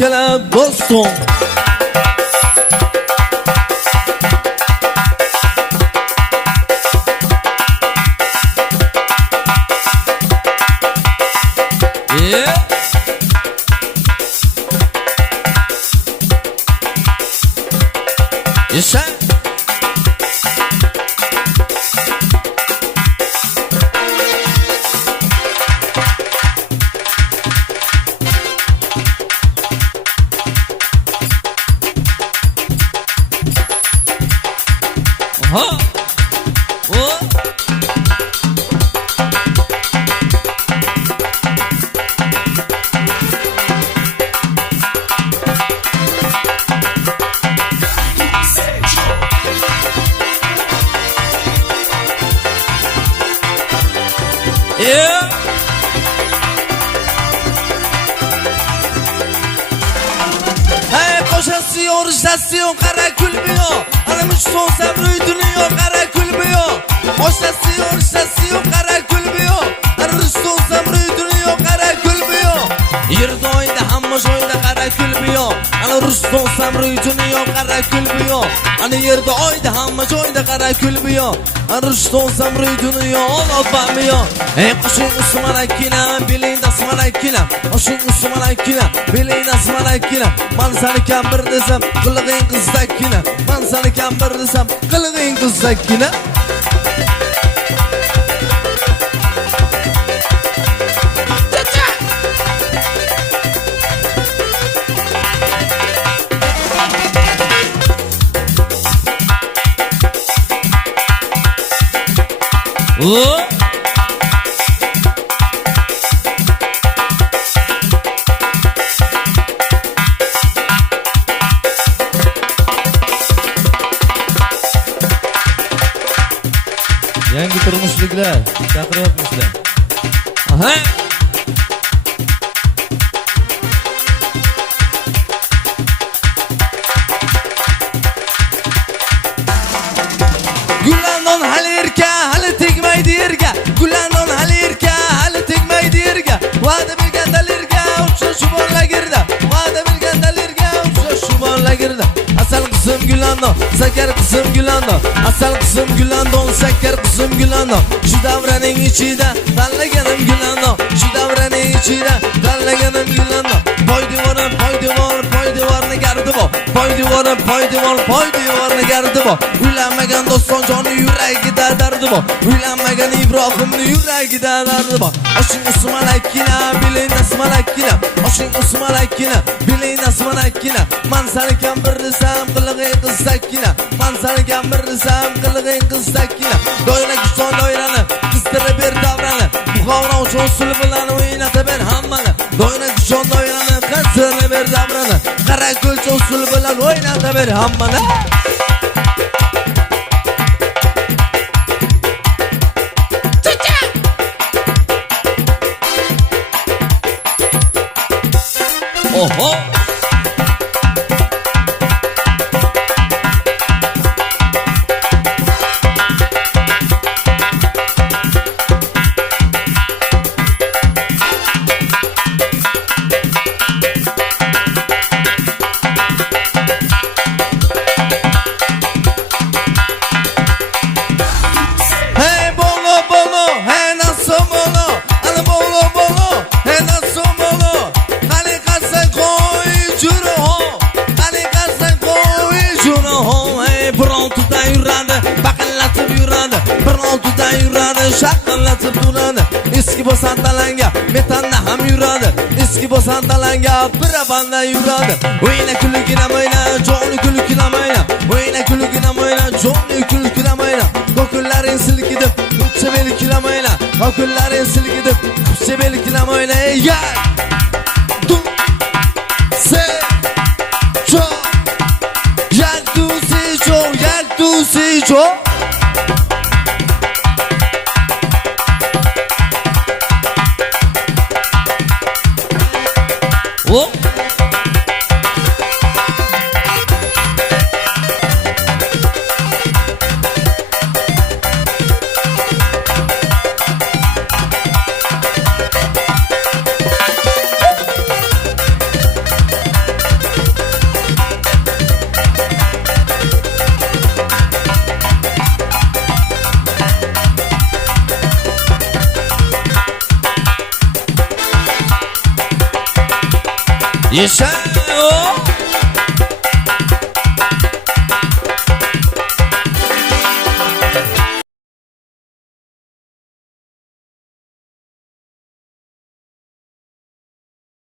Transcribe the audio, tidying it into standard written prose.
kelib do'stim. Yaşa. Aha. O. Hey koşasıyor, işlesiyor, kara gülmüyor. Almış soğusam rüydünüyor, kara gülmüyor. Koşasıyor, işlesiyor, kara gülmüyor. Almış soğusam rüydünüyor, kara gülmüyor. Yerde oyda, hammaş oyda, kara gülmüyor. Almış soğusam rüydünüyor, kara gülmüyor. Hani yerde oyda, hammaş oyda, kara gülmüyor. Almış soğusam rüydünüyor, olup bakmıyor. Hey koşun usmanakina, bilin asmanakina. Koşun usmanakina, bilin asmanakina. Man seni kambir desem, kılığın kızdakina. Man seni kambir desem, kılığın kızdakina. Yangi turmushliklar chaqiryapmishlar. Aha. Gulandon hali erka, hali tegmaydi yerga. Gulandon hali erka, hali tegmaydi yerga. Va'da bilgan dalirga, uchrashuv bor lagerda. Va'da bilgan dalirga, uchrashuv bor lagerda. Asal qizim Gulandon, sakar qizim Gulandon. Asal qizim Gulandon, sakar qizim Gulandon. Shu davraning ichida tanlaganim Gulandon. Shu davraning ichida tanlaganim Gulandon. Poydevorni gardi bor. Poydevorni gardi bor. Uylanmagan do'ston joni yuragida dardi bor. Uylanmagan Ibrohimni yuragida dardi bor. Oshing usmalakkina, biling asmalakkina. Oshing usmalakkina, biling asmalakkina. Man seni kambir desam, qilig'ing qizzakkina. Man seni kambir desam, qilig'ing qizzakkina. Doira kuchon doirani, qistirib ber davrani. Buxoro usul bilan o'ynata ber hammani. Doira kuchon doirani, qistirib ber davrani. Qara ko'lcha usul bilan o'ynata ber hammani. Oho. Shaqillatib turadi. Eski bo'santalanga metanna ham yuradi. Eski bo'santalanga birabanda yuradi. O'yna kulgina mayna, joni kulgina mayna. O'yna kulgina mayna, joni kulgina mayna. Ko'kullaring silkidib, kuchebel kilamayna. Ko'kullaring silkidib, kuchebel kilamayna. Ya! Tu se cho. Yak tu se cho, yak tu se cho. Oh. Yaşa o.